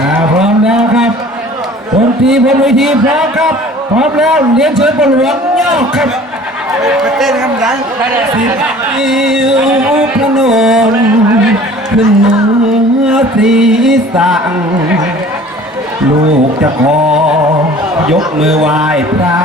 มาพร้อมแล้วครับบนทีบนเวทีพร้อมครับ พร้อมแล้วเรียนเชิญบนหลวงย่อครับเต้นคำยังสิบนิ้วพระนมขึ้นเหนือศีรษะลูกจะขอยกมือไหว้พระ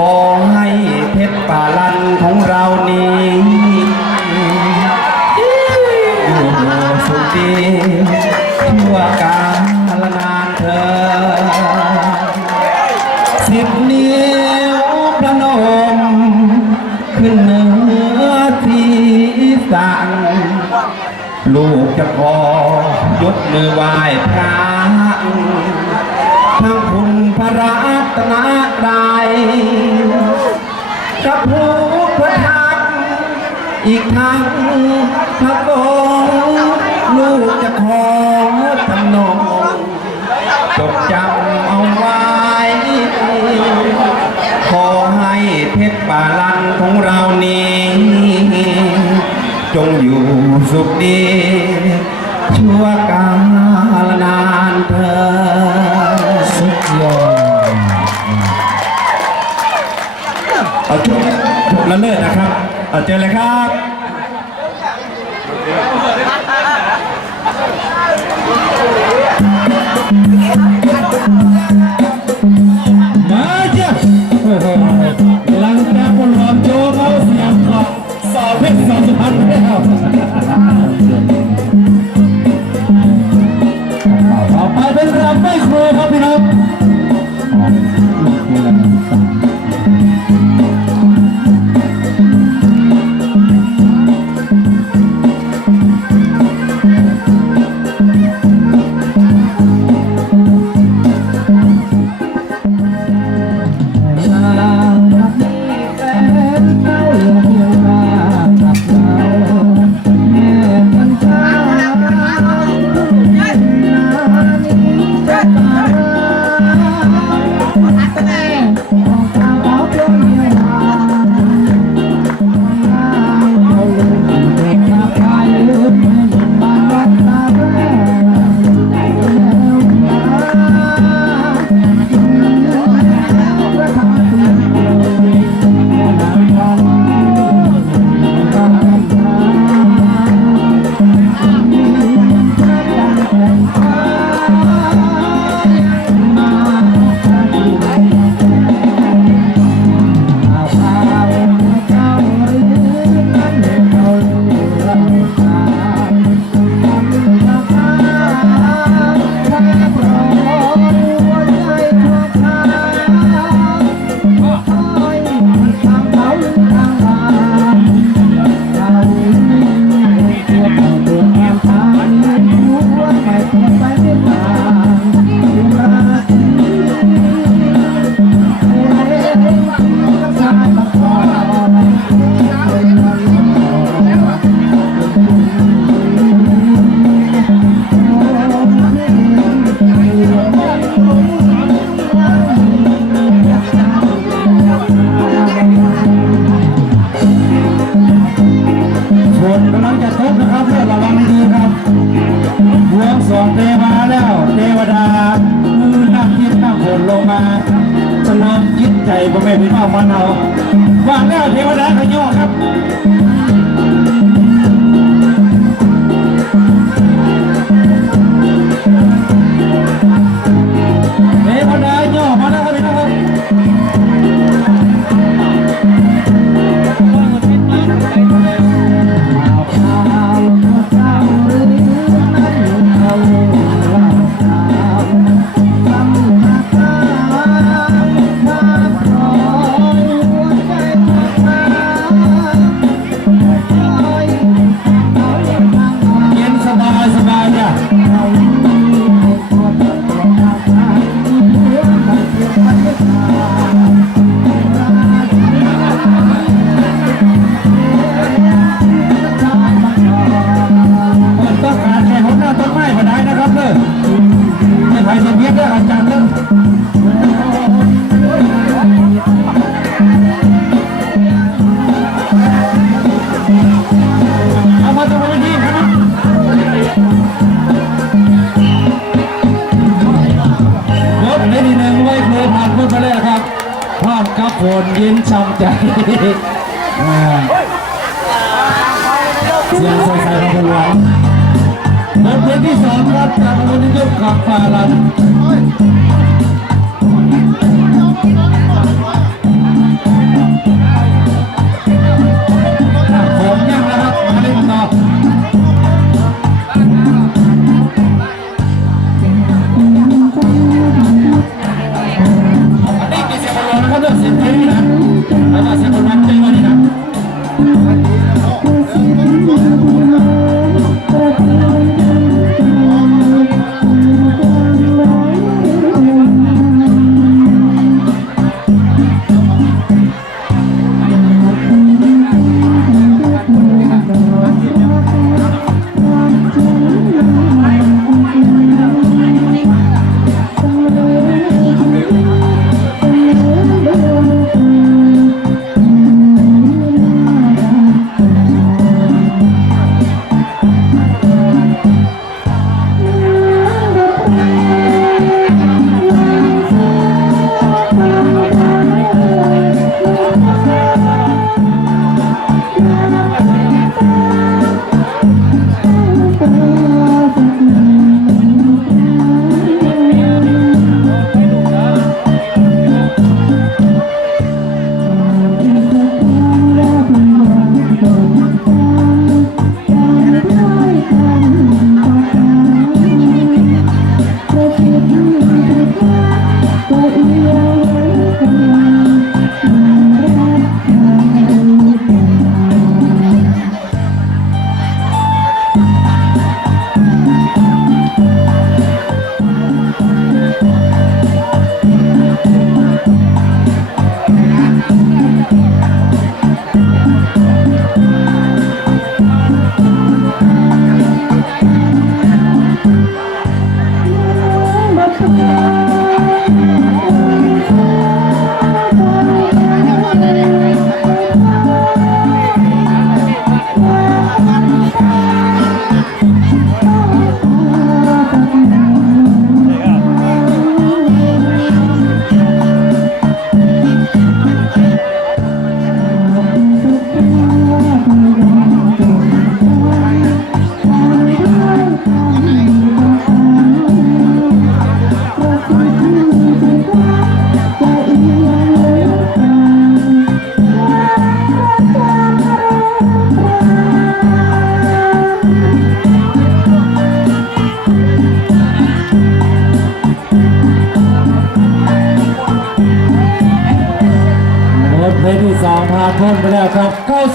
ขอให้เพชรป่าลันของเรานี้อยู่สุขดีทั่วกาลนานเธอ สิบนิ้วประนม ขึ้นเหนือศีรษะลูกจะขอยกมือไหว้พระทั้งคุณ รัตนตรัยพระพุทธพระธรรมอีกทั้งพระสงฆ์ลูกจะขอจำนงจดจำเอาไว้ ขอให้เพชรป่าลันของเรานี้ จงอยู่สุขดีชั่ว เลิศนะครับเอาเจอเลยครับมาเจ้าหลังจากบนหลอมโจเขาเสียงกรอบสอบเพชรสอบสุพรรณแล้วต่อไปเป็นรำไม่ครูครับพี่น้อง เย็นช่ำใจเสียงใสๆของคนหลวงบทเพลงที่สองครับจากวันนี้ยกขับฟ้าลัน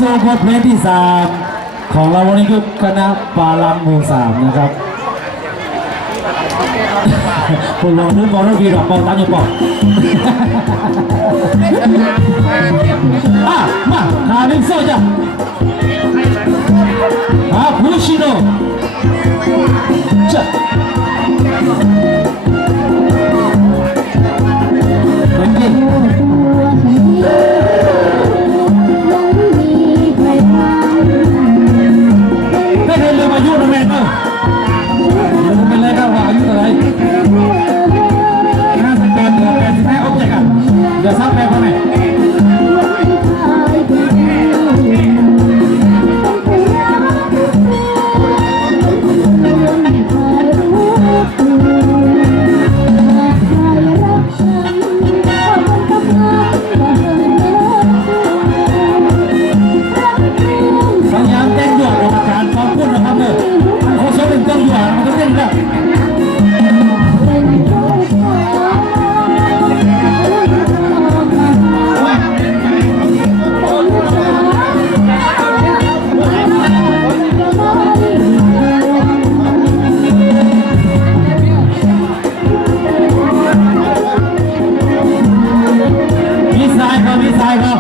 ครับเข้าสู่บเพลงที่สามของเราวันนี้คือคณะปาลัมหมู่สามนะครับคุณลองนึกมองแล้วกี่ดอกมองตามอยู่ปอกอะมาคาริโซจ้ะอาพุชิโนจ้ะ มีสายครับ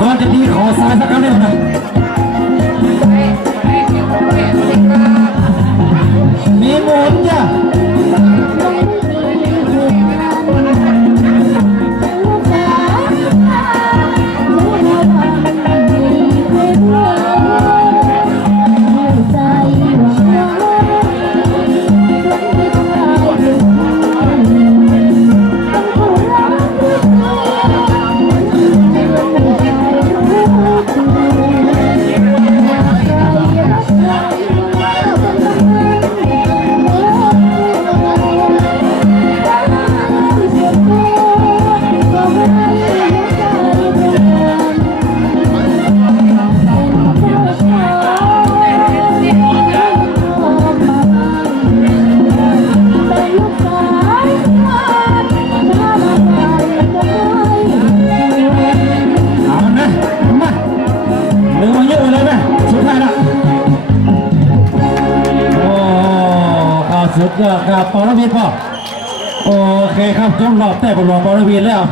ก่อนจะดีขอสายสักครั้งหนึ่งนะ สุดยอดครับปอลวีพ่อโอเคครับจบรอบแต่ผมรอปอลวีแล้ว